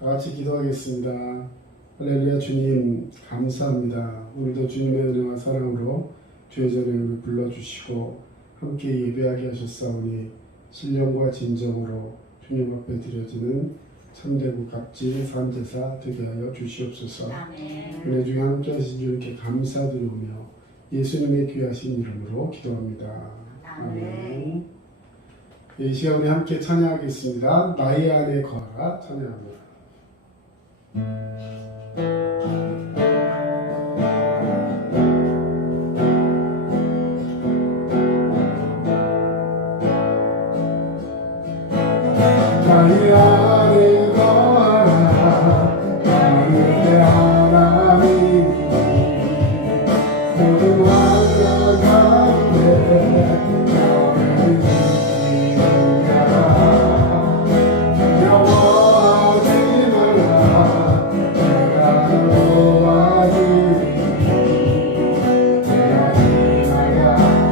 다 같이 기도하겠습니다. 할렐루야. 주님 감사합니다. 오늘도 주님의 은혜와 사랑으로 주의 전에 우리 불러주시고 함께 예배하게 하셨사오니 신령과 진정으로 주님 앞에 드려지는 참되고 값진 산제사 되게 하여 주시옵소서. 아멘. 은혜 중에 함께 하신 주님께 감사드리며 예수님의 귀하신 이름으로 기도합니다. 아멘. 이 시간 우리 함께 찬양하겠습니다. 나의 안에 거하라 찬양합니다. 나의 안에 거하라 나의 하나님 모든 환난 가운데 너를 지키는 자라 두려워하지 말라 내가 도와주리 두려워하지 말라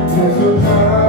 내 손 잡아주리라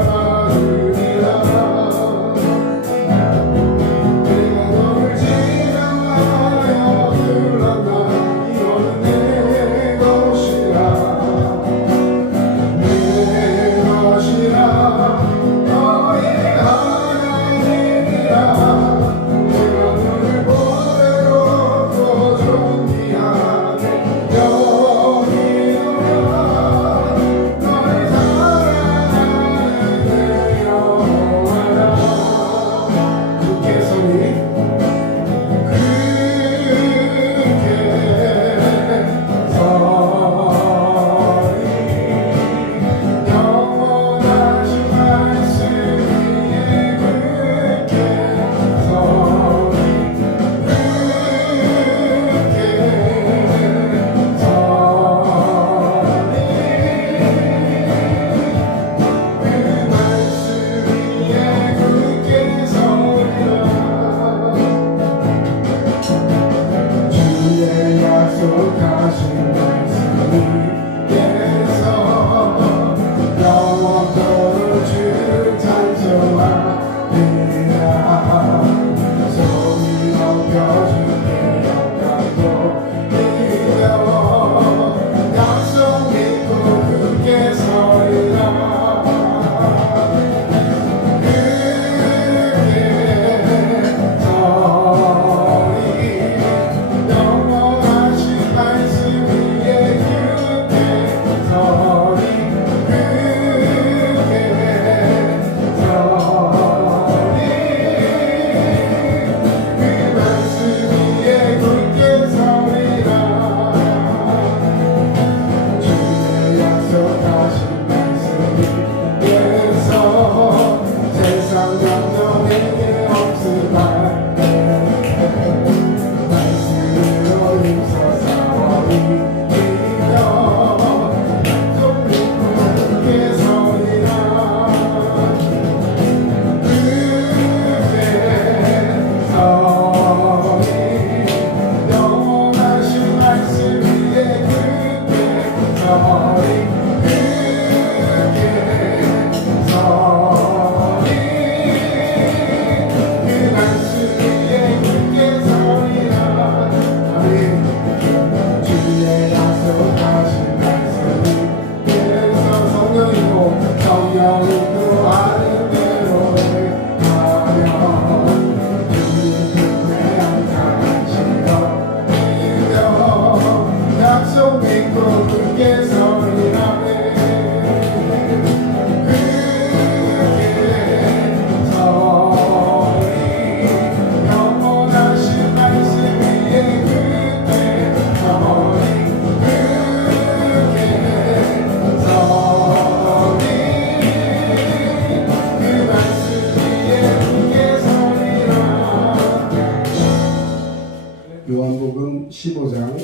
요한복음 15장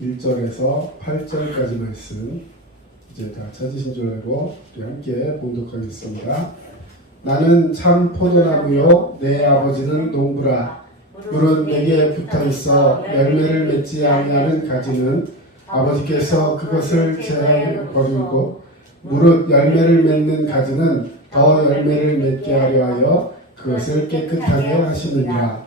1절에서 8절까지 말씀 이제 다 찾으신 줄 알고 우리 함께 봉독하겠습니다. 나는 참 포도나무요 내 아버지는 농부라. 물은 내게 붙어있어 열매를 맺지 아니하는 가지는 아버지께서 그것을 제하여 버리고 무릇 열매를 맺는 가지는 더 열매를 맺게 하려 하여 그것을 깨끗하게 하시느니라.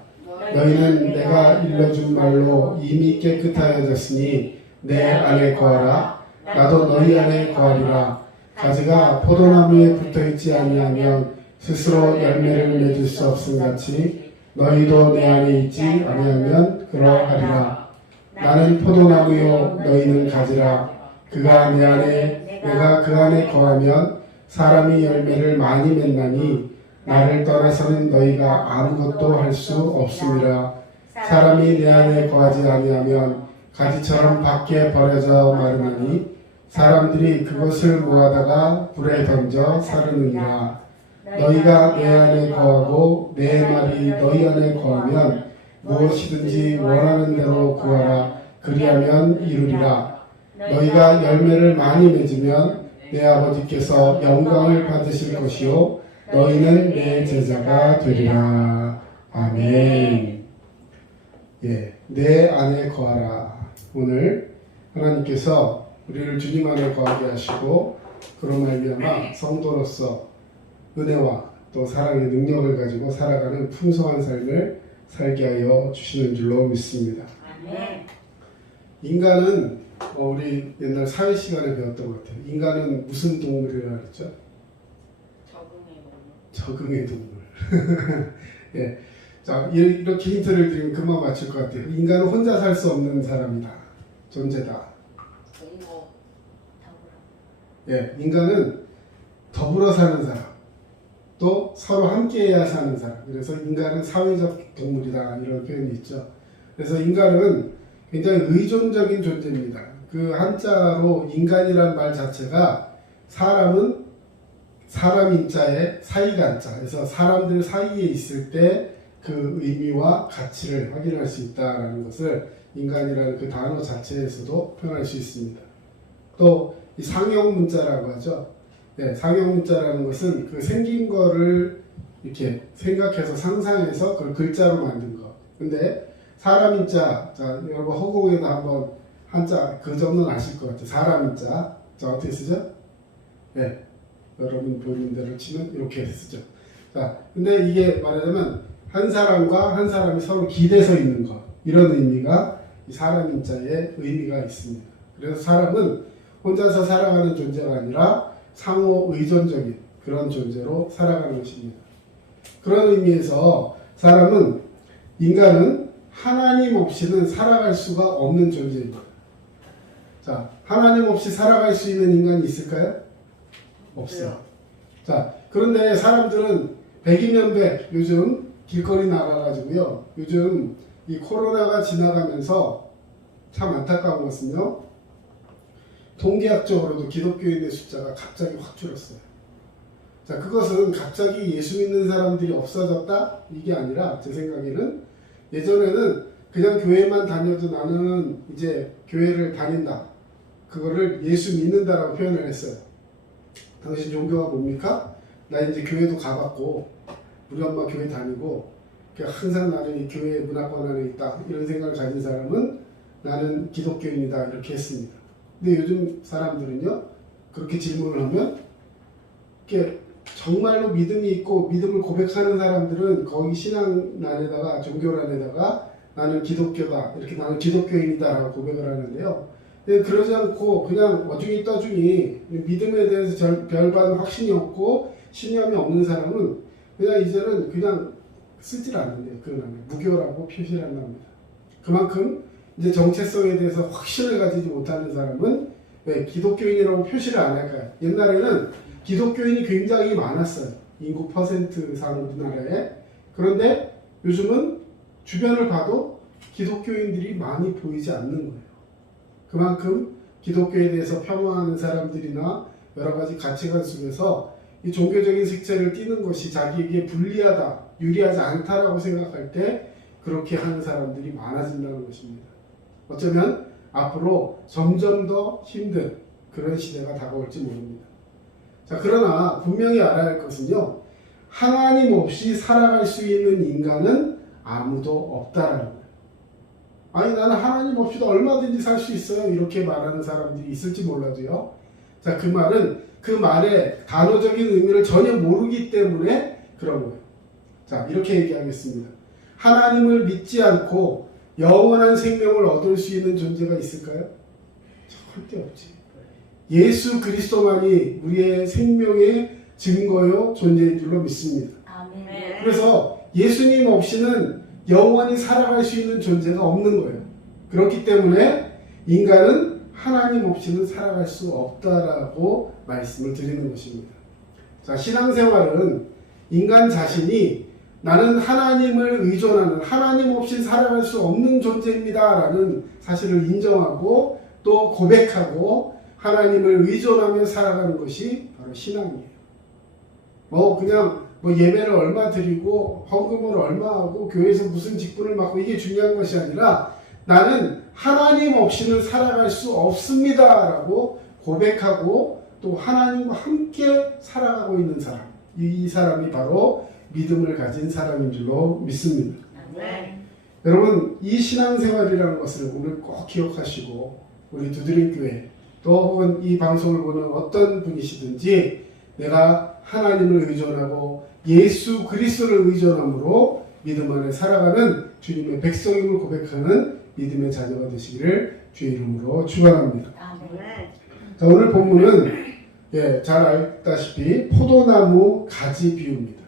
너희는 내가 일러준 말로 이미 깨끗하여졌으니 내 안에 거하라. 나도 너희 안에 거하리라. 가지가 포도나무에 붙어있지 아니하면 스스로 열매를 맺을 수 없음 같이 너희도 내 안에 있지 아니하면 그러하리라. 나는 포도나무요 너희는 가지라. 그가 내 안에 내가 그 안에 거하면 사람이 열매를 많이 맺나니 나를 떠나서는 너희가 아무것도 할 수 없음이라. 사람이 내 안에 거하지 아니하면 가지처럼 밖에 버려져 마르나니 사람들이 그것을 모아다가 불에 던져 사르느니라. 너희가 내 안에 거하고 내 말이 너희 안에 거하면 무엇이든지 원하는 대로 구하라. 그리하면 이루리라. 너희가 열매를 많이 맺으면 내 아버지께서 영광을 받으실 것이요 너희는 내 제자가 되리라. 아멘. 내 안에 거하라. 오늘 하나님께서 우리를 주님 안에 거하게 하시고 그런 말미암아 성도로서 은혜와 또 사랑의 능력을 가지고 살아가는 풍성한 삶을 살게 하여 주시는 줄로 믿습니다. 아멘. 인간은 우리 옛날 사회 시간에 배웠던 것 같아요. 인간은 무슨 동물이라고 했죠? 적응의 동물. 예. 자, 이렇게 힌트를 드리면 금방 맞출 것 같아요. 인간은 혼자 살 수 없는 사람이다. 존재다. 예, 인간은 더불어 사는 사람, 또 서로 함께해야 사는 사람. 그래서 인간은 사회적 동물이다 이런 표현이 있죠. 그래서 인간은 굉장히 의존적인 존재입니다. 그 한자로 인간이란 말 자체가 사람은 사람 인자에 사이가 한자. 그래서 사람들 사이에 있을 때 그 의미와 가치를 확인할 수 있다라는 것을 인간이라는 그 단어 자체에서도 표현할 수 있습니다. 또 이 상형 문자라고 하죠. 네, 상형 문자라는 것은 그 생긴 거를 이렇게 생각해서 상상해서 그걸 글자로 만든 거. 근데 사람 인자, 자 여러분 허공에도 한번 한자 그 정도는 아실 것 같아요. 사람 인자. 자 어떻게 쓰죠? 네, 여러분 보이는 대로 치면 이렇게 쓰죠. 자, 근데 이게 말하자면 한 사람과 한 사람이 서로 기대서 있는 것, 이런 의미가 이 사람 인자의 의미가 있습니다. 그래서 사람은 혼자서 살아가는 존재가 아니라 상호 의존적인 그런 존재로 살아가는 것입니다. 그런 의미에서 인간은 하나님 없이는 살아갈 수가 없는 존재입니다. 자, 하나님 없이 살아갈 수 있는 인간이 있을까요? 없어요. 자, 그런데 사람들은 100이면 100, 요즘 길거리 나가가지고요. 요즘 이 코로나가 지나가면서 참 안타까운 것은요. 통계학적으로도 기독교인의 숫자가 갑자기 확 줄었어요. 자, 그것은 갑자기 예수 믿는 사람들이 없어졌다? 이게 아니라 제 생각에는 예전에는 그냥 교회만 다녀도 나는 이제 교회를 다닌다. 그거를 예수 믿는다라고 표현을 했어요. 당신 종교가 뭡니까? 나 이제 교회도 가봤고 우리 엄마 교회 다니고 항상 나는 이 교회 문화권 안에 있다 이런 생각을 가진 사람은 나는 기독교인이다 이렇게 했습니다. 근데 요즘 사람들은요 그렇게 질문을 하면 이렇게 정말로 믿음이 있고 믿음을 고백하는 사람들은 거기 신앙란에다가 종교란에다가 나는 기독교다 이렇게 나는 기독교인이다 라고 고백을 하는데요. 근데 그러지 않고 그냥 어중이 떠중이 믿음에 대해서 별반 확신이 없고 신념이 없는 사람은 그냥 이제는 그냥 쓰질 않는데요. 그 안에 무교라고 표시를 한답니다. 그만큼 이제 정체성에 대해서 확신을 가지지 못하는 사람은 왜 기독교인이라고 표시를 안 할까요? 옛날에는 기독교인이 굉장히 많았어요. 인구 %상 우리나라에. 그런데 요즘은 주변을 봐도 기독교인들이 많이 보이지 않는 거예요. 그만큼 기독교에 대해서 폄하하는 사람들이나 여러 가지 가치관 속에서 이 종교적인 색채를 띠는 것이 자기에게 불리하다, 유리하지 않다라고 생각할 때 그렇게 하는 사람들이 많아진다는 것입니다. 어쩌면 앞으로 점점 더 힘든 그런 시대가 다가올지 모릅니다. 자, 그러나 분명히 알아야 할 것은요. 하나님 없이 살아갈 수 있는 인간은 아무도 없다라는 거예요. 아니 나는 하나님 없이도 얼마든지 살 수 있어요. 이렇게 말하는 사람들이 있을지 몰라도요. 자, 그 말은 그 말의 단어적인 의미를 전혀 모르기 때문에 그런 거예요. 자, 이렇게 얘기하겠습니다. 하나님을 믿지 않고 영원한 생명을 얻을 수 있는 존재가 있을까요? 절대 없지. 예수 그리스도만이 우리의 생명의 증거요 존재인 줄로 믿습니다. 아멘. 그래서 예수님 없이는 영원히 살아갈 수 있는 존재가 없는 거예요. 그렇기 때문에 인간은 하나님 없이는 살아갈 수 없다라고 말씀을 드리는 것입니다. 자, 신앙생활은 인간 자신이 나는 하나님을 의존하는, 하나님 없이 살아갈 수 없는 존재입니다 라는 사실을 인정하고 또 고백하고 하나님을 의존하며 살아가는 것이 바로 신앙이에요. 그냥 예배를 얼마 드리고 헌금을 얼마 하고 교회에서 무슨 직분을 맡고 이게 중요한 것이 아니라 나는 하나님 없이는 살아갈 수 없습니다 라고 고백하고 또 하나님과 함께 살아가고 있는 사람, 이 사람이 바로 믿음을 가진 사람인 줄로 믿습니다. 네. 여러분, 이 신앙생활이라는 것을 오늘 꼭 기억하시고 우리 두드림교회 또 혹은 이 방송을 보는 어떤 분이시든지 내가 하나님을 의존하고 예수 그리스도를 의존함으로 믿음 안에 살아가는 주님의 백성임을 고백하는 믿음의 자녀가 되시기를 주의 이름으로 축원합니다. 아멘. 자, 오늘 본문은 잘 알다시피 포도나무 가지 비유입니다.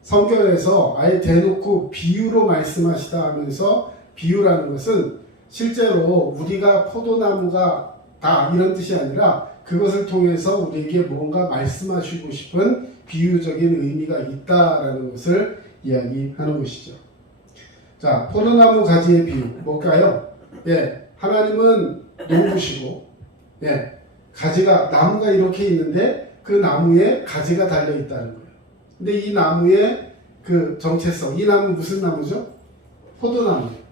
성경에서 아예 대놓고 비유로 말씀하시다 하면서 비유라는 것은 실제로 우리가 포도나무가 다 이런 뜻이 아니라 그것을 통해서 우리에게 뭔가 말씀하시고 싶은 비유적인 의미가 있다라는 것을 이야기하는 것이죠. 자, 포도나무 가지의 비유 뭘까요? 하나님은 농부시고 가지가 나무가 이렇게 있는데 그 나무에 가지가 달려 있다는 거예요. 근데 이 나무의 그 정체성, 이 나무 무슨 나무죠? 포도나무예요.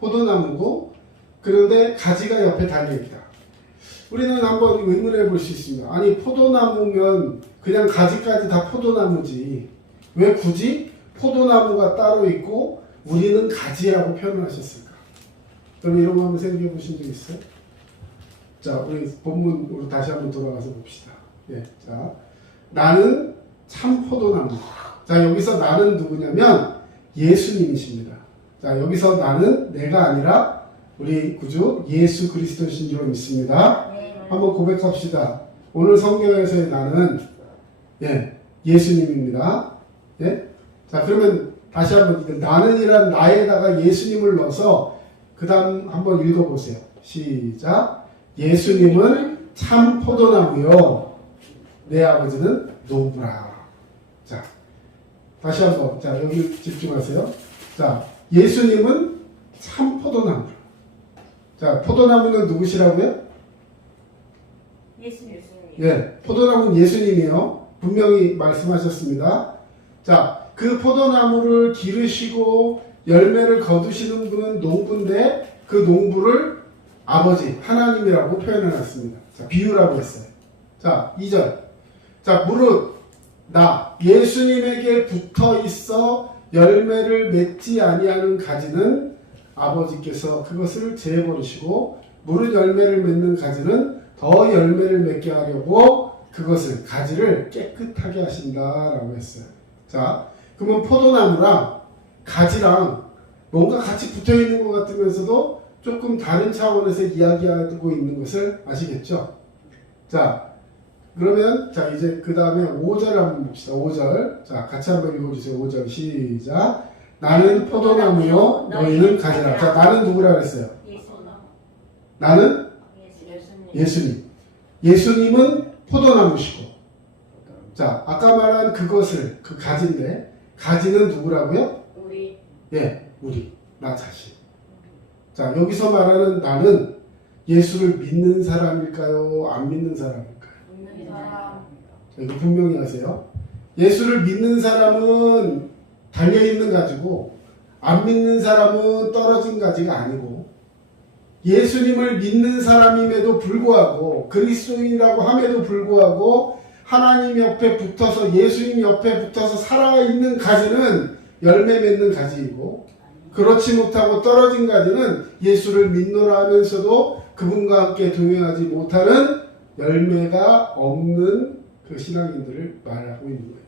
포도나무고 그런데 가지가 옆에 달려 있다. 우리는 한번 의문해 볼 수 있습니다. 아니 포도나무면 그냥 가지까지 다 포도나무지 왜 굳이 포도나무가 따로 있고 우리는 가지라고 표현을 하셨을까? 여러분 이런 거 한번 생각해 보신 적 있어요? 자, 우리 본문으로 다시 한번 돌아가서 봅시다. 자, 나는 참 포도나무. 자, 여기서 나는 누구냐면 예수님이십니다. 자, 여기서 나는 내가 아니라 우리 구주 예수 그리스도신 줄 믿습니다. 한번 고백합시다. 오늘 성경에서의 나는 예수님입니다. 자, 그러면 다시 한번 나는이란 나에다가 예수님을 넣어서 그 다음 한번 읽어보세요. 시작. 예수님은 참 포도나무요 내 아버지는 농부라. 자, 다시 한번 자 여기 집중하세요. 자, 예수님은 참 포도나무. 자, 포도나무는 누구시라고요? 예수님. 포도나무는 예수님이에요. 분명히 말씀하셨습니다. 자, 그 포도나무를 기르시고 열매를 거두시는 분은 농부인데 그 농부를 아버지 하나님이라고 표현해놨습니다. 자, 비유라고 했어요. 자, 2절. 자, 무릇 나 예수님에게 붙어 있어 열매를 맺지 아니하는 가지는 아버지께서 그것을 제버리시고 무릇 열매를 맺는 가지는 더 열매를 맺게 하려고 그것을 가지를 깨끗하게 하신다라고 했어요. 자, 그러면 포도나무랑 가지랑 뭔가 같이 붙어 있는 것 같으면서도 조금 다른 차원에서 이야기하고 있는 것을 아시겠죠? 자, 그러면 자 이제 그 다음에 5절 한번 봅시다. 5절. 자, 같이 한번 읽어주세요. 5절 시작. 나는 포도나무요 너희는 가지라. 자, 나는 누구라 그랬어요? 나는 예수님. 예수님은 포도나무시고. 자, 아까 말한 그것을 그 가지인데 가지는 누구라고요? 우리. 우리. 나 자신. 자, 여기서 말하는 나는 예수를 믿는 사람일까요? 안 믿는 사람일까요? 믿는 사람. 이거 분명히 하세요. 예수를 믿는 사람은 달려있는 가지고 안 믿는 사람은 떨어진 가지가 아니고 예수님을 믿는 사람임에도 불구하고 그리스도인이라고 함에도 불구하고 하나님 옆에 붙어서 예수님 옆에 붙어서 살아있는 가지는 열매 맺는 가지이고 그렇지 못하고 떨어진 가지는 예수를 믿노라 하면서도 그분과 함께 동행하지 못하는 열매가 없는 그 신앙인들을 말하고 있는 거예요.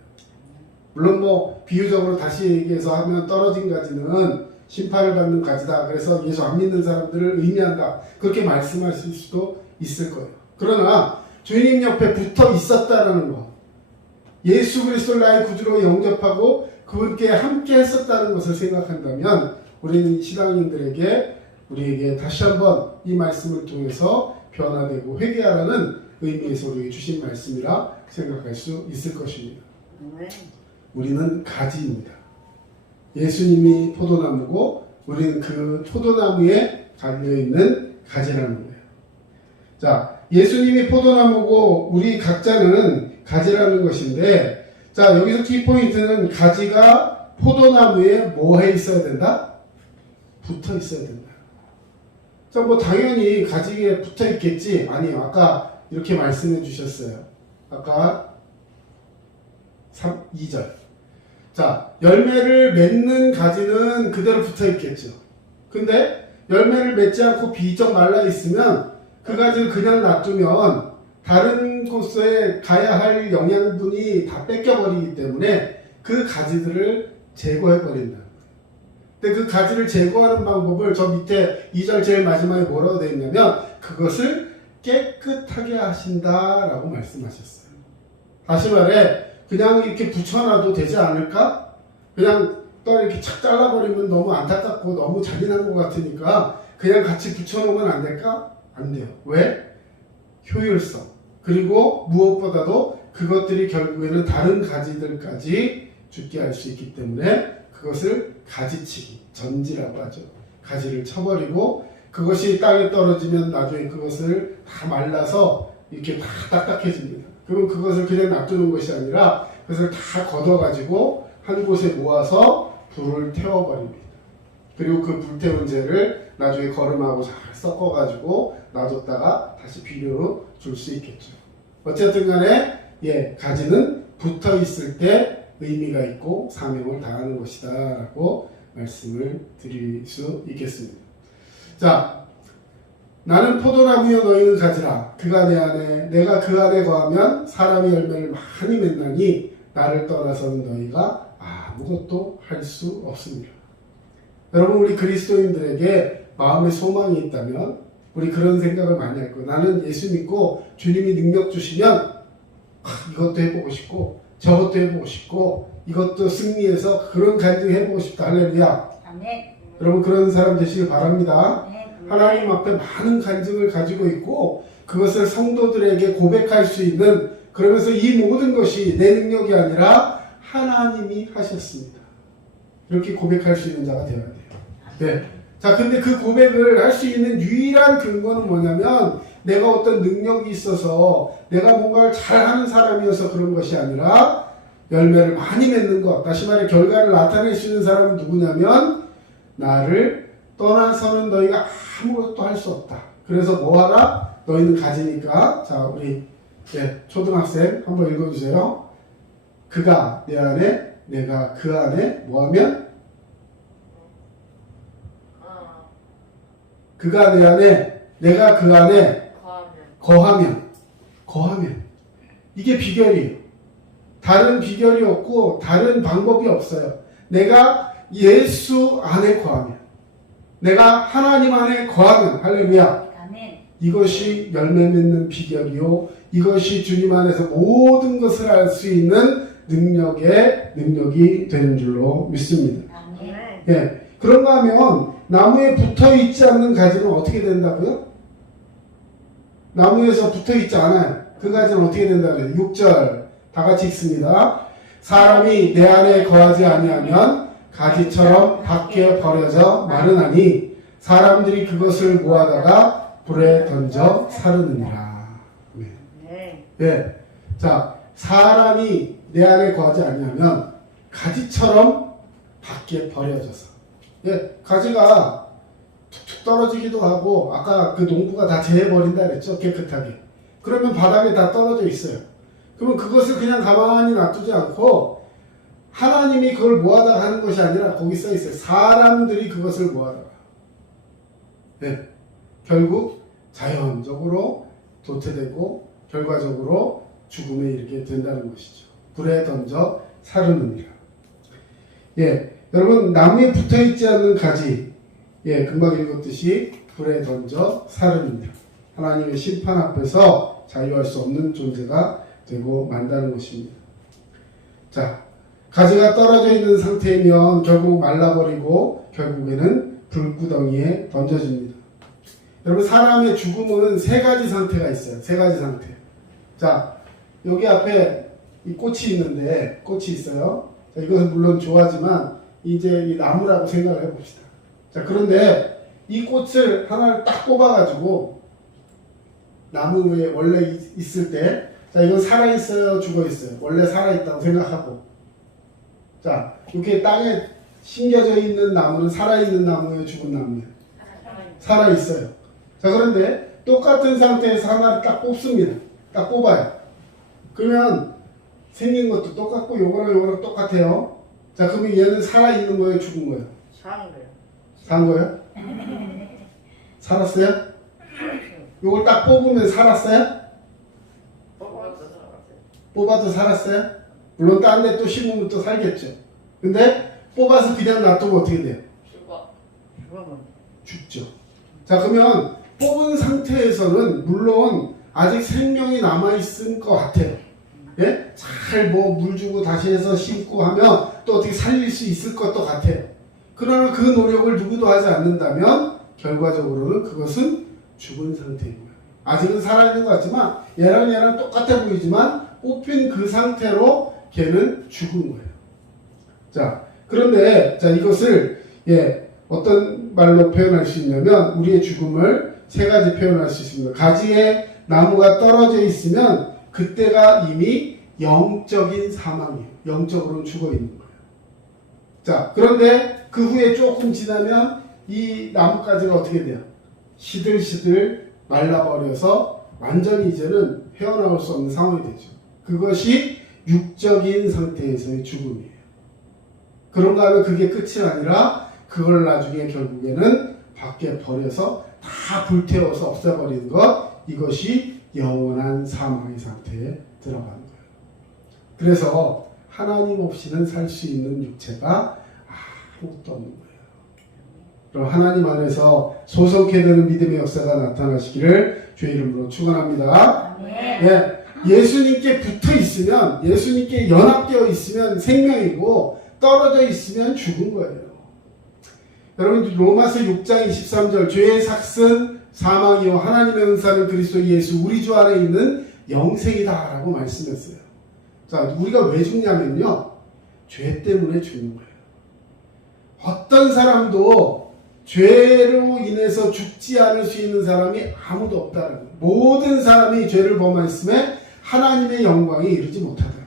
물론 뭐 비유적으로 다시 얘기해서 하면 떨어진 가지는 심판을 받는 가지다. 그래서 예수 안 믿는 사람들을 의미한다. 그렇게 말씀하실 수도 있을 거예요. 그러나 주님 옆에 붙어 있었다라는 것, 예수 그리스도를 나의 구주로 영접하고 그분께 함께 했었다는 것을 생각한다면 우리는 신앙인들에게 우리에게 다시 한번 이 말씀을 통해서 변화되고 회개하라는 의미에서 우리에게 주신 말씀이라 생각할 수 있을 것입니다. 네. 우리는 가지입니다. 예수님이 포도나무고 우리는 그 포도나무에 달려있는 가지라는 거예요. 자, 예수님이 포도나무고 우리 각자는 가지라는 것인데, 자, 여기서 키포인트는 가지가 포도나무에 뭐 해 있어야 된다? 붙어 있어야 된다. 자, 뭐 당연히 가지에 붙어 있겠지. 아니요. 아까 이렇게 말씀해 주셨어요. 아까 2절. 자, 열매를 맺는 가지는 그대로 붙어 있겠죠. 근데 열매를 맺지 않고 비쩍 말라 있으면 그 가지를 그냥 놔두면 다른 곳에 가야 할 영양분이 다 뺏겨버리기 때문에 그 가지들을 제거해버린다. 근데 그 가지를 제거하는 방법을 저 밑에 2절 제일 마지막에 뭐라고 되어 있냐면 그것을 깨끗하게 하신다라고 말씀하셨어요. 다시 말해 그냥 이렇게 붙여놔도 되지 않을까? 그냥 또 이렇게 착 잘라버리면 너무 안타깝고 너무 잔인한 것 같으니까 그냥 같이 붙여놓으면 안 될까? 안 돼요. 왜? 효율성. 그리고 무엇보다도 그것들이 결국에는 다른 가지들까지 죽게 할 수 있기 때문에 그것을 가지치기, 전지라고 하죠. 가지를 쳐버리고 그것이 땅에 떨어지면 나중에 그것을 다 말라서 이렇게 다 딱딱해집니다. 그럼 그것을 그냥 놔두는 것이 아니라 그것을 다 걷어가지고 한 곳에 모아서 불을 태워버립니다. 그리고 그 불태운 재를 나중에 거름하고 잘 섞어가지고 놔뒀다가 다시 비료로 줄 수 있겠죠. 어쨌든 간에 가지는 붙어 있을 때 의미가 있고 사명을 다하는 것이다 라고 말씀을 드릴 수 있겠습니다. 자, 나는 포도나무여 너희는 가지라. 그가 내 안에 내가 그 안에 거하면 사람이 열매를 많이 맺나니 나를 떠나서는 너희가 아무것도 할 수 없습니다. 여러분, 우리 그리스도인들에게 마음에 소망이 있다면 우리 그런 생각을 많이 할 거예요. 나는 예수 믿고 주님이 능력 주시면 이것도 해보고 싶고 저것도 해보고 싶고 이것도 승리해서 그런 간증 해보고 싶다. 할렐루야. 아멘. 여러분 그런 사람 되시길 바랍니다. 네. 하나님 앞에 많은 간증을 가지고 있고 그것을 성도들에게 고백할 수 있는, 그러면서 이 모든 것이 내 능력이 아니라 하나님이 하셨습니다. 이렇게 고백할 수 있는 자가 되어야 돼요. 네. 자, 근데 그 고백을 할 수 있는 유일한 근거는 뭐냐면 내가 어떤 능력이 있어서 내가 뭔가를 잘하는 사람이어서 그런 것이 아니라 열매를 많이 맺는 것. 다시 말해 결과를 나타낼 수 있는 사람은 누구냐면 나를 떠나서는 너희가 아무것도 할 수 없다. 그래서 뭐하라? 너희는 가지니까. 자, 우리 초등학생 한번 읽어주세요. 그가 내 안에 내가 그 안에 뭐하면? 그가 내 안에 내가 그 안에 거하면 이게 비결이에요. 다른 비결이 없고 다른 방법이 없어요. 내가 예수 안에 거하면, 내가 하나님 안에 거하면, 할렐루야. 아멘. 이것이 열매 맺는 비결이요, 이것이 주님 안에서 모든 것을 알 수 있는 능력이 되는 줄로 믿습니다. 아멘. 그런가 하면 나무에 붙어 있지 않는 가지는 어떻게 된다고요? 나무에서 붙어 있지 않아요. 그 가지는 어떻게 된다고요? 6절 다 같이 읽습니다. 사람이 내 안에 거하지 아니하면 가지처럼 밖에 버려져 마르나니 사람들이 그것을 모아다가 불에 던져 사르느니라. 네. 자, 사람이 내 안에 거하지 아니하면 가지처럼 밖에 버려져서. 가지가 툭툭 떨어지기도 하고 아까 그 농부가 다 재해버린다 그랬죠. 깨끗하게. 그러면 바닥에 다 떨어져 있어요. 그러면 그것을 그냥 가만히 놔두지 않고 하나님이 그걸 모아다가 하는 것이 아니라 거기 써 있어요. 사람들이 그것을 모아다가. 결국 자연적으로 도태되고 결과적으로 죽음에 이르게 된다는 것이죠. 불에 던져 사르느니라. 예, 여러분 나무에 붙어있지 않는 가지, 예, 금방 읽었듯이 불에 던져 사르느니라. 하나님의 심판 앞에서 자유할 수 없는 존재가 되고 만다는 것입니다. 자, 가지가 떨어져 있는 상태이면 결국 말라버리고 결국에는 불구덩이에 던져집니다. 여러분 사람의 죽음은 세 가지 상태가 있어요. 세 가지 상태. 자, 여기 앞에 이 꽃이 있는데 꽃이 있어요. 자, 이것은 물론 좋아하지만 이제 이 나무라고 생각을 해봅시다. 자, 그런데 이 꽃을 하나를 딱 뽑아가지고 나무 위에 원래 있을 때, 자, 이건 살아있어요, 죽어있어요? 원래 살아있다고 생각하고, 자, 이렇게 땅에 심겨져 있는 나무는 살아있는 나무예요, 죽은 나무예요? 살아있어요. 자, 그런데 똑같은 상태에서 하나를 딱 뽑습니다. 딱 뽑아요. 그러면 생긴 것도 똑같고 요거랑 똑같아요. 자, 그러면 얘는 살아있는 거예요, 죽은 거예요? 산 거예요? 살았어요? 요걸 딱 뽑으면 살았어요? 뽑아도 살았어요? 물론 딴 데 또 심으면 또 살겠죠. 근데 뽑아서 그냥 놔두면 어떻게 돼요? 죽죠. 자, 그러면 뽑은 상태에서는 물론 아직 생명이 남아있을 것 같아요. 예? 잘 뭐 물 주고 다시 해서 심고 하면 또 어떻게 살릴 수 있을 것도 같아요. 그러나 그 노력을 누구도 하지 않는다면 결과적으로는 그것은 죽은 상태인 거예요. 아직은 살아있는 것 같지만 얘랑 똑같아 보이지만 뽑힌 그 상태로 걔는 죽은 거예요. 자, 그런데 자, 이것을 어떤 말로 표현할 수 있냐면 우리의 죽음을 세 가지 표현할 수 있습니다. 가지에 나무가 떨어져 있으면 그때가 이미 영적인 사망이에요. 영적으로는 죽어 있는 거예요. 자, 그런데 그 후에 조금 지나면 이 나뭇가지가 어떻게 돼요? 시들시들 말라버려서 완전히 이제는 헤어나올 수 없는 상황이 되죠. 그것이 육적인 상태에서의 죽음이에요. 그런가 하면 그게 끝이 아니라 그걸 나중에 결국에는 밖에 버려서 다 불태워서 없애버리는 것, 이것이 영원한 사망의 상태에 들어가는 거예요. 그래서 하나님 없이는 살 수 있는 육체가 아무것도 없는 거예요. 그럼 하나님 안에서 소속해 되는 믿음의 역사가 나타나시기를 주의 이름으로 축원합니다. 예, 예수님께 붙어 있으면, 예수님께 연합되어 있으면 생명이고 떨어져 있으면 죽은 거예요. 여러분 로마서 6장 23절 죄의 삭은 사망이요 하나님의 은사는 그리스도 예수 우리 주 안에 있는 영생이다 라고 말씀했어요. 자, 우리가 왜 죽냐면요, 죄 때문에 죽는 거예요. 어떤 사람도 죄로 인해서 죽지 않을 수 있는 사람이 아무도 없다는 거예요. 모든 사람이 죄를 범하였음에 하나님의 영광에 이르지 못하다니.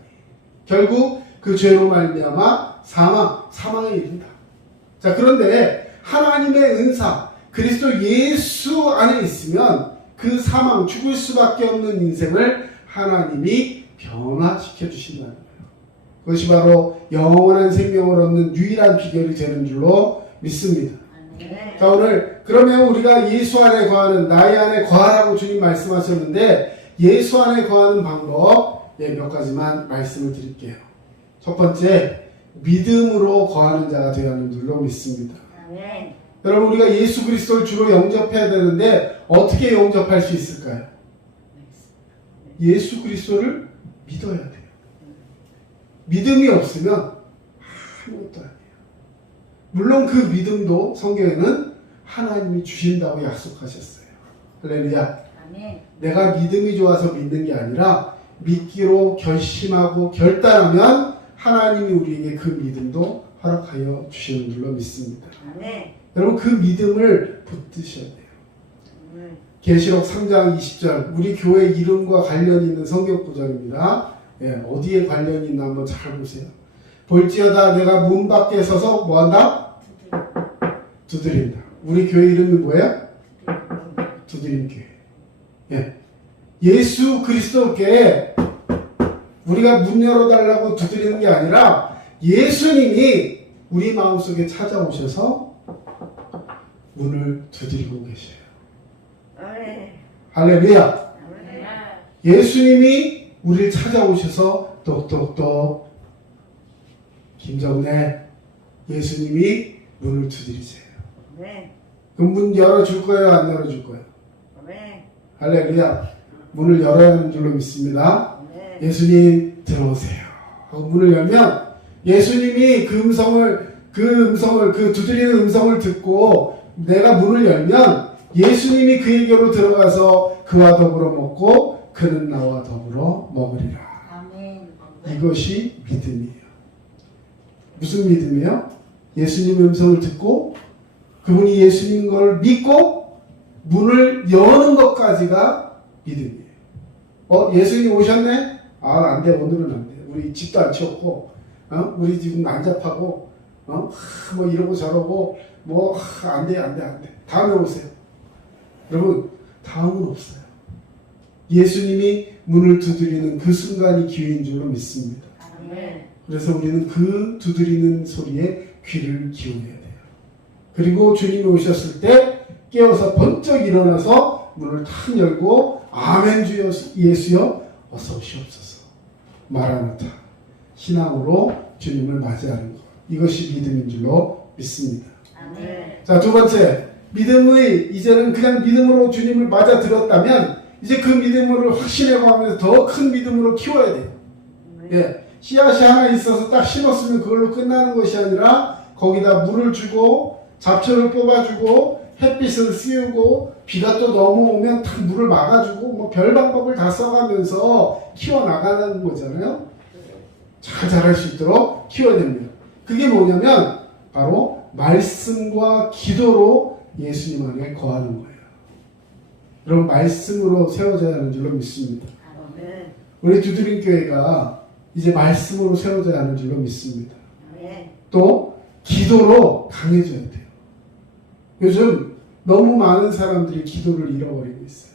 결국 그 죄로 말미암아 사망에 이른다. 자, 그런데 하나님의 은사 그리스도 예수 안에 있으면 그 사망, 죽을 수밖에 없는 인생을 하나님이 변화시켜 주신다는 거예요. 그것이 바로 영원한 생명을 얻는 유일한 비결이 되는 줄로 믿습니다. 자, 오늘 그러면 우리가 예수 안에 거하는, 나의 안에 거하라고 주님 말씀하셨는데 예수 안에 거하는 방법 몇 가지만 말씀을 드릴게요. 첫 번째, 믿음으로 거하는 자가 되어야 하는 줄로 믿습니다. 여러분 우리가 예수 그리스도를 주로 영접해야 되는데 어떻게 영접할 수 있을까요? 예수 그리스도를 믿어야 돼요. 믿음이 없으면 아무것도 아니에요. 물론 그 믿음도 성경에는 하나님이 주신다고 약속하셨어요. 할렐루야. 내가 믿음이 좋아서 믿는 게 아니라 믿기로 결심하고 결단하면 하나님이 우리에게 그 믿음도 허락하여 주시는 줄로 믿습니다. 여러분 그 믿음을 붙드셔야 돼요. 계시록 3장 20절 우리 교회 이름과 관련이 있는 성경 구절입니다. 어디에 관련이 있나 한번 잘 보세요. 볼지어다 내가 문 밖에 서서 뭐한다? 두드린다. 우리 교회 이름이 뭐예요? 두드림 교회. 예수 그리스도께 우리가 문 열어달라고 두드리는 게 아니라 예수님이 우리 마음속에 찾아오셔서 문을 두드리고 계셔요. 할렐루야. 예수님이 우리를 찾아오셔서 똑똑똑 김정래, 예수님이 문을 두드리세요. 아멘. 그럼 문 열어줄 거예요? 안 열어줄 거예요? 아멘. 할렐루야. 문을 열어야 하는 줄로 믿습니다. 아멘. 예수님 들어오세요 하고 문을 열면 예수님이 그 두드리는 음성을 듣고 내가 문을 열면 예수님이 그에게로 들어가서 그와 더불어 먹고 그는 나와 더불어 먹으리라. 아멘. 이것이 믿음이에요. 무슨 믿음이에요? 예수님의 음성을 듣고 그분이 예수님인 걸 믿고 문을 여는 것까지가 믿음이에요. 예수님 오셨네? 안 돼. 오늘은 안 돼. 우리 집도 안 치웠고 우리 집은 난잡하고 뭐 이러고 저러고 안 돼. 다음에 오세요. 여러분, 다음은 없어요. 예수님이 문을 두드리는 그 순간이 기회인 줄로 믿습니다. 아멘. 그래서 우리는 그 두드리는 소리에 귀를 기울여야 돼요. 그리고 주님이 오셨을 때 깨어서 번쩍 일어나서 문을 탁 열고 아멘 주 예수여 어서 오시옵소서. 마라나타. 신앙으로 주님을 맞이하는 것. 이것이 믿음인 줄로 믿습니다. 아멘. 자, 두 번째. 이제는 그냥 믿음으로 주님을 맞아 들었다면 이제 그 믿음을 확신하고 하면서 더 큰 믿음으로 키워야 돼요. 예. 씨앗이 하나 있어서 딱 심었으면 그걸로 끝나는 것이 아니라 거기다 물을 주고 잡초를 뽑아주고 햇빛을 씌우고 비가 또 넘어오면 탁 물을 막아주고 별 방법을 다 써가면서 키워나가는 거잖아요. 잘 자랄 수 있도록 키워야 됩니다. 그게 뭐냐면 바로 말씀과 기도로 예수님 안에 거하는 거예요. 여러분, 말씀으로 세워져야 하는 줄로 믿습니다. 아멘. 우리 두드림 교회가 이제 말씀으로 세워져야 하는 줄로 믿습니다. 아멘. 또 기도로 강해져야 돼요. 요즘 너무 많은 사람들이 기도를 잃어버리고 있어요.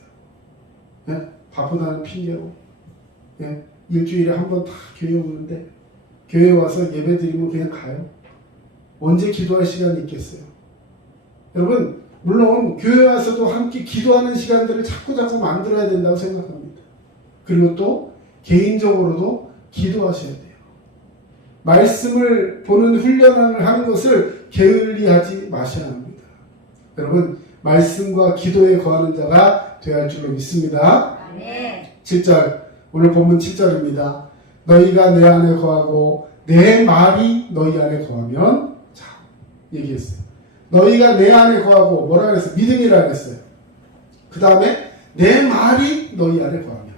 예? 바쁘다는 핑계로 일주일에 한 번 다 교회 오는데 교회 와서 예배 드리면 그냥 가요. 언제 기도할 시간이 있겠어요? 여러분, 물론 교회 와서도 함께 기도하는 시간들을 자꾸 만들어야 된다고 생각합니다. 그리고 또 개인적으로도 기도하셔야 돼요. 말씀을 보는 훈련을 하는 것을 게을리하지 마셔야 합니다. 여러분, 말씀과 기도에 거하는 자가 되어야 할 줄로 믿습니다. 아멘. 7절, 오늘 본문 7절입니다. 너희가 내 안에 거하고 내 말이 너희 안에 거하면, 자, 얘기했어요. 너희가 내 안에 거하고 뭐라 그랬어요? 믿음이라 그랬어요. 그 다음에 내 말이 너희 안에 거하면,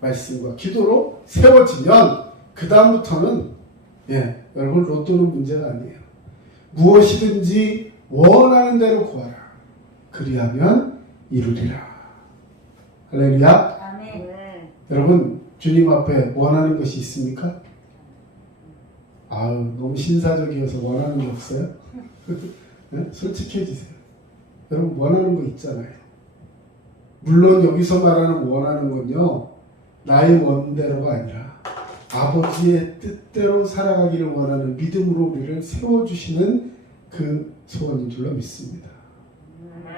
말씀과 기도로 세워지면 그 다음부터는 여러분, 로또는 문제가 아니에요. 무엇이든지 원하는 대로 구하라. 그리하면 이루리라. 할렐루야. 아멘. 여러분, 주님 앞에 원하는 것이 있습니까? 너무 신사적이어서 원하는 게 없어요? 네? 솔직해지세요. 여러분, 원하는 거 있잖아요. 물론 여기서 말하는 원하는 건요, 나의 원대로가 아니라 아버지의 뜻대로 살아가기를 원하는 믿음으로 우리를 세워주시는 그 소원인 줄로 믿습니다.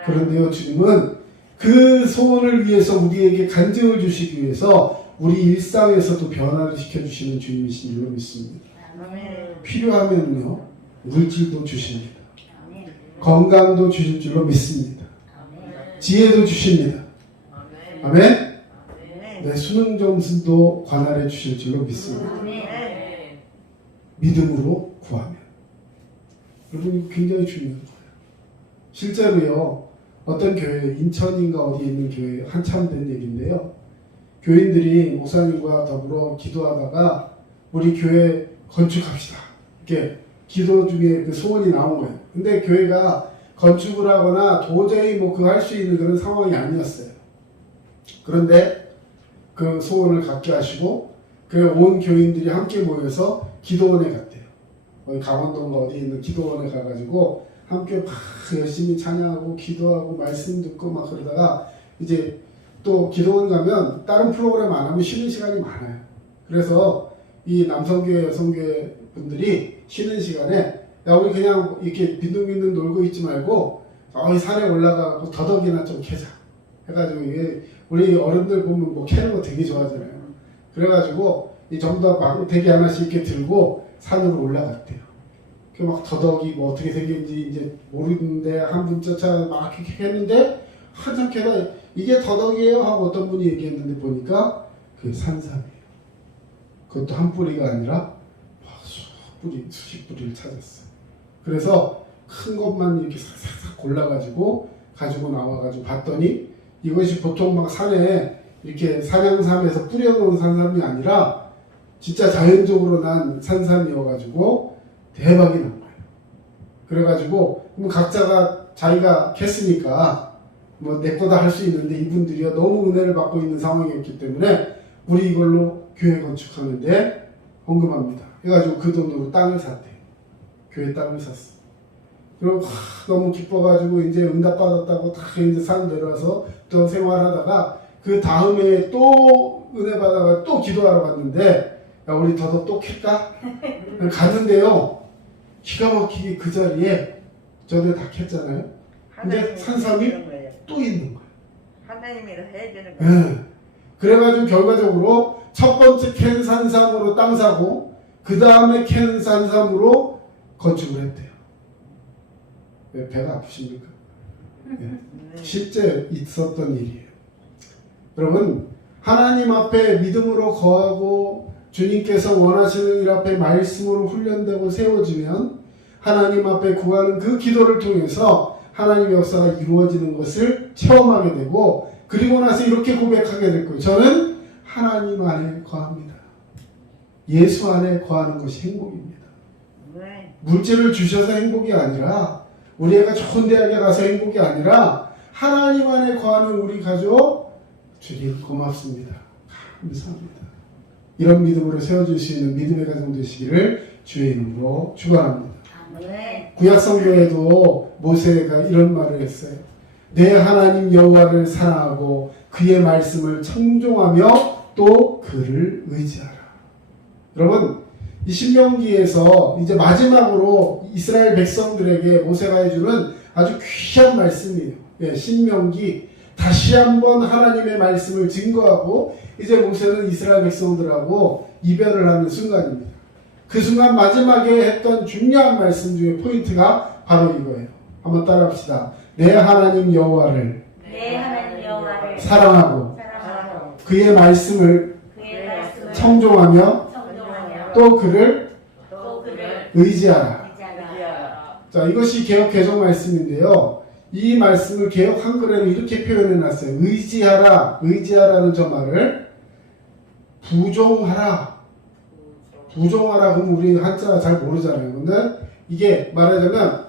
그런데요, 주님은 그 소원을 위해서 우리에게 간증을 주시기 위해서 우리 일상에서도 변화를 시켜주시는 주님이신 줄로 믿습니다. 아멘. 필요하면요, 물질도 주십니다. 아멘. 건강도 주실 줄로 믿습니다. 아멘. 지혜도 주십니다. 아멘. 아멘? 아멘. 네, 수능 점수도 관할해 주실 줄로 믿습니다. 아멘. 믿음으로 구하면. 여러분, 이거 굉장히 중요한 거예요. 실제로요, 어떤 교회, 인천인가 어디에 있는 교회, 한참 된 얘기인데요. 교인들이 목사님과 더불어 기도하다가 우리 교회 건축합시다. 이렇게 기도 중에 그 소원이 나온 거예요. 근데 교회가 건축을 하거나 도저히 그거 할 수 있는 그런 상황이 아니었어요. 그런데 그 소원을 갖게 하시고 그 온 교인들이 함께 모여서 기도원에 갔대요. 거기 강원도인가 어디에 있는 기도원에 가가지고 함께 막 열심히 찬양하고 기도하고 말씀 듣고 막 그러다가 이제 또 기도원 가면 다른 프로그램 안 하면 쉬는 시간이 많아요. 그래서 이 남성교회 여성교회 분들이 쉬는 시간에 야, 우리 그냥 이렇게 빈둥빈둥 놀고 있지 말고 이 산에 올라가고 더덕이나 좀 캐자 해가지고 이게 우리 어른들 보면 캐는 거 되게 좋아하잖아요. 그래가지고 이 전부 다 망태기 하나씩 이렇게 들고 산으로 올라갔대요. 그 막 더덕이 뭐 어떻게 생긴지 이제 모르는데 한 분 쫓아 막 이렇게 했는데 한참 걔가 이게 더덕이에요 하고 어떤 분이 얘기했는데 보니까 그게 산삼이에요. 그것도 한 뿌리가 아니라 수십 뿌리, 수십 뿌리를 찾았어요. 그래서 큰 것만 이렇게 싹싹싹 골라가지고 가지고 나와가지고 봤더니 이것이 보통 막 산에 이렇게 산양삼에서 뿌려놓은 산삼이 아니라 진짜 자연적으로 난 산삼이어가지고 대박이 난 거예요. 그래가지고 그럼 각자가 자기가 캤으니까 뭐 내 거다 할 수 있는데 이분들이요 너무 은혜를 받고 있는 상황이었기 때문에 우리 이걸로 교회 건축하는데 헌금합니다. 해가지고 그 돈으로 땅을 샀대요. 교회 땅을 샀어. 그리고 너무 기뻐가지고 이제 응답받았다고 다 이제 산 내려와서 또 생활하다가 그 다음에 또 은혜 받아가 또 기도하러 갔는데 야 우리 더덕 또 캘까? 갔는데요 기가 막히게 그 자리에 저들 다 캤잖아요. 근데 산삼이 또 있는 거예요. 하나님이라 해주는 거예요. 네. 그래가지고 결과적으로 첫 번째 캔 산삼으로 땅 사고 그 다음에 캔 산삼으로 건축을 했대요. 왜 배가 아프십니까? 네. 실제 있었던 일이에요. 여러분 하나님 앞에 믿음으로 거하고 주님께서 원하시는 일 앞에 말씀으로 훈련되고 세워지면 하나님 앞에 구하는 그 기도를 통해서 하나님의 역사가 이루어지는 것을 체험하게 되고 그리고 나서 이렇게 고백하게 될 거예요. 저는 하나님 안에 거합니다. 예수 안에 거하는 것이 행복입니다. 네. 물질을 주셔서 행복이 아니라 우리 애가 좋은 대학에 가서 행복이 아니라 하나님 안에 거하는 우리 가족 주님 고맙습니다. 감사합니다. 이런 믿음으로 세워줄 수 있는 믿음의 가정 되시기를 주의 이름으로 축원합니다. 네. 구약 성경에도 모세가 이런 말을 했어요. 내 하나님 여호와를 사랑하고 그의 말씀을 청종하며 또 그를 의지하라. 여러분 이 신명기에서 이제 마지막으로 이스라엘 백성들에게 모세가 해주는 아주 귀한 말씀이에요. 예, 신명기 다시 한번 하나님의 말씀을 증거하고 이제 모세는 이스라엘 백성들하고 이별을 하는 순간입니다. 그 순간 마지막에 했던 중요한 말씀 중에 포인트가 바로 이거예요. 한번 따라합시다. 내 하나님 여호와를 사랑하고 그의 말씀을 청종하며 또 그를 의지하라. 자, 이것이 개역 개정 말씀인데요. 이 말씀을 개역 한글에는 이렇게 표현해 놨어요. 의지하라. 의지하라는 저 말을 부종하라. 부종하라 그러면 우리 한자 잘 모르잖아요. 근데 이게 말하자면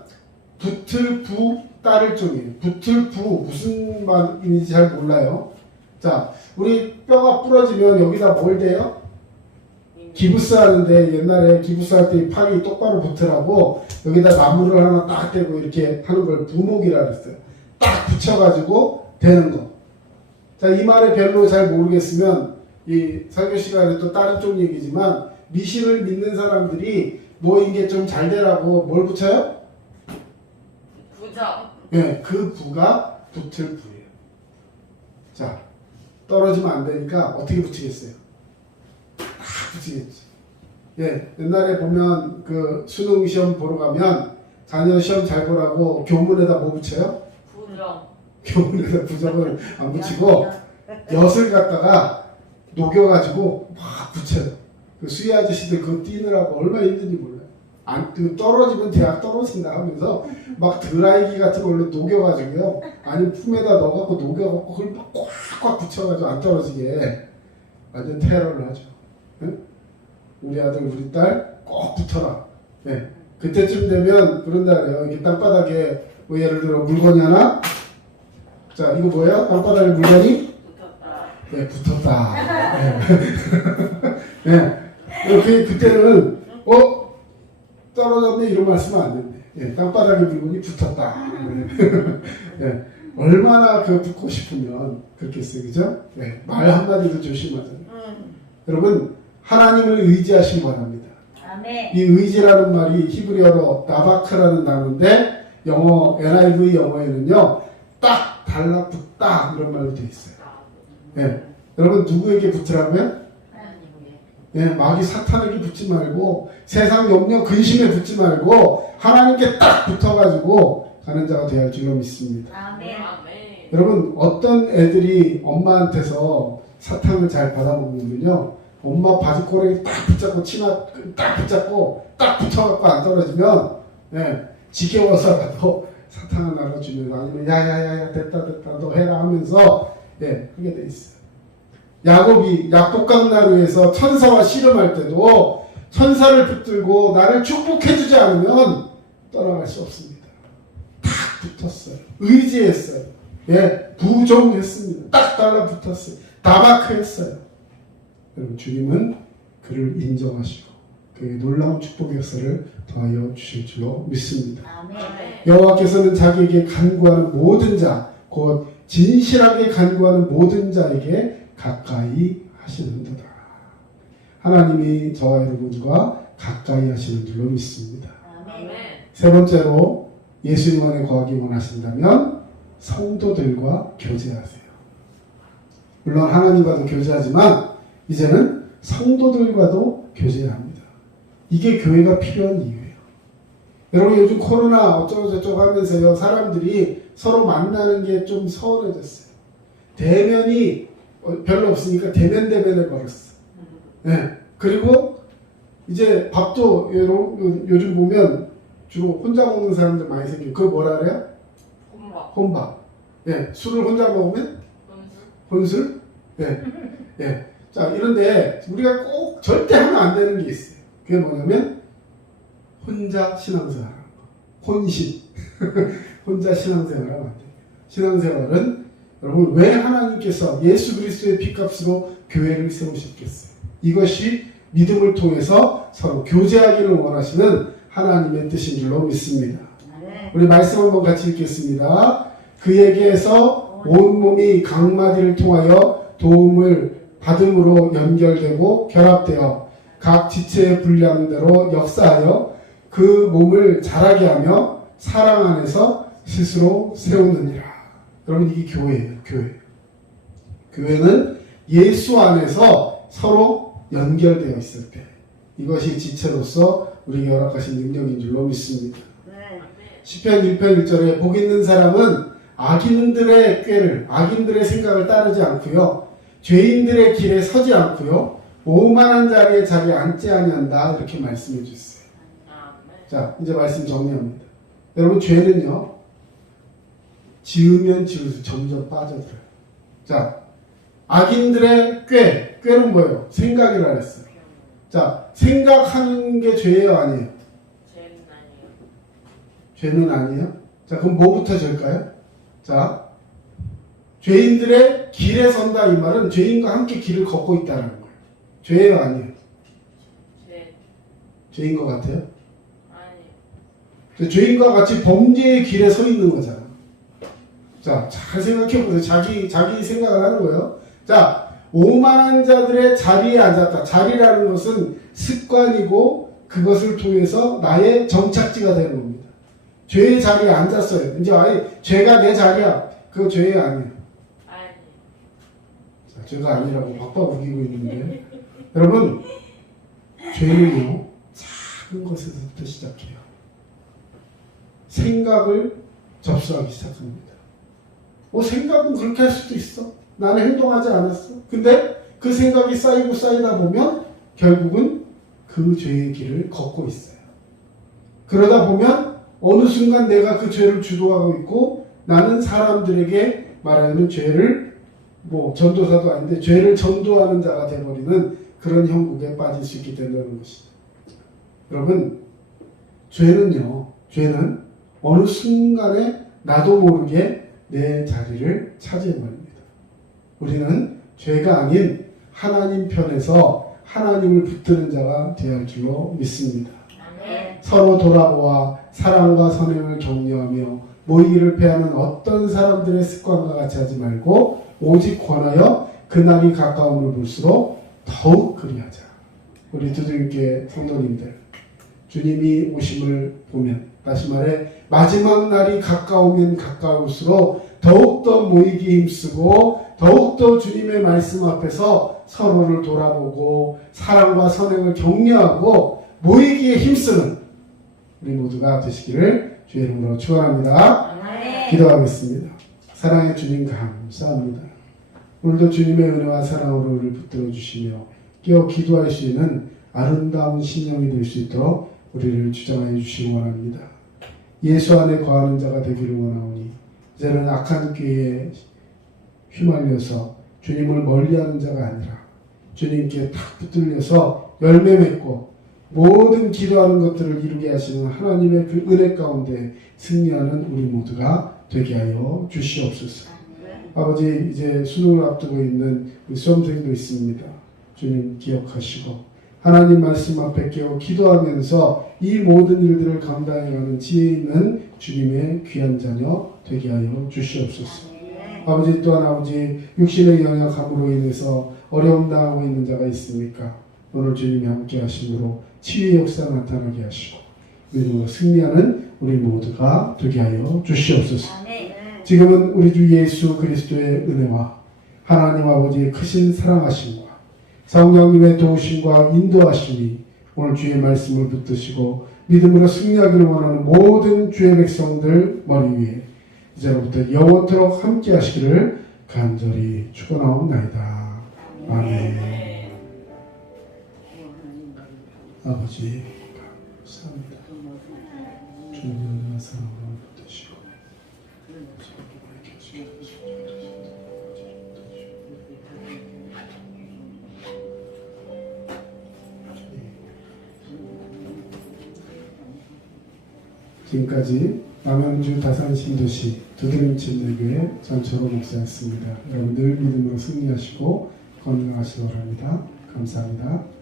붙을 부 따를 쪽이에요. 붙을 부 무슨 말인지 잘 몰라요. 자, 우리 뼈가 부러지면 여기다 뭘 대요? 기부스 하는데 옛날에 기부스 할 때 팔이 똑바로 붙으라고 여기다 나무를 하나 딱 대고 이렇게 하는 걸 부목이라 그랬어요. 딱 붙여가지고 대는 거. 자, 이 말에 별로 잘 모르겠으면 이 설교 시간에 또 다른 쪽 얘기지만 미신을 믿는 사람들이 뭐 이게 좀 잘 되라고 뭘 붙여요? 부적. 네, 그 부가 붙을 부예요. 자, 떨어지면 안 되니까 어떻게 붙이겠어요? 딱 붙이겠지. 예, 옛날에 보면 그 수능 시험 보러 가면 자녀 시험 잘 보라고 교문에다 뭐 붙여요? 부적. 교문에다 부적을 안 붙이고 엿을 갖다가 녹여가지고 막 붙여요. 그 수희 아저씨들 그거 뛰느라고 얼마나 힘든지 몰라요. 안, 그 떨어지면 대학 떨어진다 하면서 막 드라이기 같은 걸로 녹여가지고요. 아니면 품에다 넣어갖고 녹여갖고 그걸 막 꽉꽉 붙여가지고 안 떨어지게 완전 테러를 하죠. 응? 우리 아들, 우리 딸 꼭 붙어라. 네. 그때쯤 되면 그런다 그래요. 이렇게 땅바닥에 뭐 예를 들어 물건이 하나? 자, 이거 뭐예요? 땅바닥에 물건이? 붙었다. 네, 붙었다. 네. 네. 그때는 떨어졌네 이런 말씀은 안 된대. 예, 땅바닥에 물건이 붙었다. 예, 얼마나 그 붙고 싶으면 그렇겠어요, 그죠? 예, 말 한마디도 조심하잖아요. 여러분 하나님을 의지하시기 바랍니다. 아멘. 이 의지라는 말이 히브리어로 나바크라는 단어인데 영어 NIV 영어에는요 딱 달라붙다 이런 말로 되어 있어요. 예, 여러분 누구에게 붙으라고요? 예, 마귀 사탄에게 붙지 말고 세상 염려 근심에 붙지 말고 하나님께 딱 붙어가지고 가는 자가 되어야 할 줄로 믿습니다. 아멘. 여러분 어떤 애들이 엄마한테서 사탕을 잘 받아먹으면요, 엄마 바지꼬랑이 딱 붙잡고 치마 딱 붙잡고 딱 붙어갖고 안 떨어지면 지겨워서라도 사탕 하나 주면, 아니면 야야야야 됐다 너 해라 하면서 그게 돼 있어요. 야곱이 약복강나루에서 천사와 씨름할 때도 천사를 붙들고 나를 축복해주지 않으면 떠나갈 수 없습니다. 딱 붙었어요. 의지했어요. 부종했습니다. 딱 달라붙었어요. 다마크했어요. 여러분 주님은 그를 인정하시고 그에게 놀라운 축복 역사를 더하여 주실 줄로 믿습니다. 아멘. 여호와께서는 자기에게 간구하는 모든 자, 곧 진실하게 간구하는 모든 자에게 가까이 하시는도다. 하나님이 저와 여러분과 가까이 하시는 줄로 믿습니다. 아멘. 세 번째로 예수님 안에 거하기 원하신다면 성도들과 교제하세요. 물론 하나님과도 교제하지만 이제는 성도들과도 교제해야 합니다. 이게 교회가 필요한 이유예요. 여러분 요즘 코로나 어쩌고저쩌고 하면서요, 사람들이 서로 만나는 게 좀 서운해졌어요. 대면이 별로 없으니까 대면을 걸었어. 그리고 이제 밥도 요즘 보면 주로 혼자 먹는 사람들 많이 생겨요. 그걸 뭐라 그래요? 혼밥. 술을 혼자 먹으면? 혼술? 자, 이런데 우리가 꼭 절대 하면 안 되는 게 있어요. 그게 뭐냐면 혼자 신앙생활 하는 거. 혼신. 혼자 신앙생활 하면 안 돼요. 신앙생활은 여러분 왜 하나님께서 예수 그리스도의 피값으로 교회를 세우셨겠어요? 이것이 믿음을 통해서 서로 교제하기를 원하시는 하나님의 뜻인 줄로 믿습니다. 우리 말씀 한번 같이 읽겠습니다. 그에게서 온몸이 각마디를 통하여 도움을 받음으로 연결되고 결합되어 각 지체의 분량대로 역사하여 그 몸을 자라게 하며 사랑 안에서 스스로 세우느니라. 여러분 이게 교회예요. 교회는 예수 안에서 서로 연결되어 있을 때 이것이 지체로서 우리에게 허락하신 능력인 줄로 믿습니다. 시편 1편 1절에 복 있는 사람은 악인들의 꾀를, 악인들의 생각을 따르지 않고요, 죄인들의 길에 서지 않고요, 오만한 자리에 자리에 앉지 아니한다, 이렇게 말씀해 주셨어요. 자, 이제 말씀 정리합니다. 여러분 죄는요, 지으면 지을수록 점점 빠져들어요. 자, 악인들의 꾀는 뭐예요? 생각이라 그랬어요. 자, 생각하는 게 죄예요, 아니에요? 죄는 아니에요. 자, 그럼 뭐부터 죄일까요? 자, 죄인들의 길에 선다, 이 말은 죄인과 함께 길을 걷고 있다는 거예요. 죄예요, 아니에요? 죄인 것 같아요? 아니에요. 죄인과 같이 범죄의 길에 서 있는 거잖아. 자, 잘 생각해 보세요. 자기 생각을 하는 거예요. 자, 오만한 자들의 자리에 앉았다. 자리라는 것은 습관이고 그것을 통해서 나의 정착지가 되는 겁니다. 죄의 자리에 앉았어요. 이제 아예 죄가 내 자리야. 그거 죄가 아니에요. 자, 죄가 아니라고 박박 우기고 있는데 여러분, 죄는요 작은 것에서부터 시작해요. 생각을 접수하기 시작합니다. 생각은 그렇게 할 수도 있어. 나는 행동하지 않았어. 근데 그 생각이 쌓이고 쌓이다 보면 결국은 그 죄의 길을 걷고 있어요. 그러다 보면 어느 순간 내가 그 죄를 주도하고 있고 나는 사람들에게 말하는 죄를 전도사도 아닌데 죄를 전도하는 자가 되어버리는 그런 형국에 빠질 수 있게 된다는 것이죠. 여러분, 죄는 어느 순간에 나도 모르게 내 자리를 차지해버립니다. 우리는 죄가 아닌 하나님 편에서 하나님을 붙드는 자가 되어야 할 줄로 믿습니다. 서로 돌아보아 사랑과 선행을 격려하며 모이기를 패하는 어떤 사람들의 습관과 같이 하지 말고 오직 권하여 그날이 가까움을 볼수록 더욱 그리하자. 우리 두들겨 성도님들, 주님이 오심을 보면, 다시 말해 마지막 날이 가까우면 가까울수록 더욱더 모이기 힘쓰고 더욱더 주님의 말씀 앞에서 서로를 돌아보고 사랑과 선행을 격려하고 모이기에 힘쓰는 우리 모두가 되시기를 주의 이름으로 축원합니다. 아멘. 기도하겠습니다. 사랑의 주님 감사합니다. 오늘도 주님의 은혜와 사랑으로 우리를 붙들어 주시며 끼어 기도할 수 있는 아름다운 신령이 될 수 있도록 우리를 주장하여 주시기 원합니다. 예수 안에 거하는 자가 되기를 원하오니 이제는 악한 꾀에 휘말려서 주님을 멀리하는 자가 아니라 주님께 탁 붙들려서 열매 맺고 모든 기도하는 것들을 이루게 하시는 하나님의 그 은혜 가운데 승리하는 우리 모두가 되게 하여 주시옵소서. 아버지, 이제 수능을 앞두고 있는 우리 수험생도 있습니다. 주님 기억하시고 하나님 말씀 앞에 깨어 기도하면서 이 모든 일들을 감당해가는 지혜 있는 주님의 귀한 자녀 되게 하여 주시옵소서. 아버지, 또한 아버지 육신의 영역함으로 인해서 어려움 당하고 있는 자가 있습니까? 오늘 주님이 함께 하심으로 치유의 역사 나타나게 하시고 믿음으로 승리하는 우리 모두가 되게 하여 주시옵소서. 지금은 우리 주 예수 그리스도의 은혜와 하나님 아버지의 크신 사랑하심과 성령님의 도우심과 인도하심이 오늘 주의 말씀을 붙드시고 믿음으로 승리하기를 원하는 모든 주의 백성들 머리 위에 이제로부터 영원토록 함께 하시기를 간절히 축원하옵나이다. 아멘. 아버지 감사합니다. 주님의 은혜와 사랑으로 붙드시고 지금까지 남양주 다산신도시 두드림침례교회 전철호 목사였습니다. 여러분 늘 믿음으로 승리하시고 건강하시기 바랍니다. 감사합니다.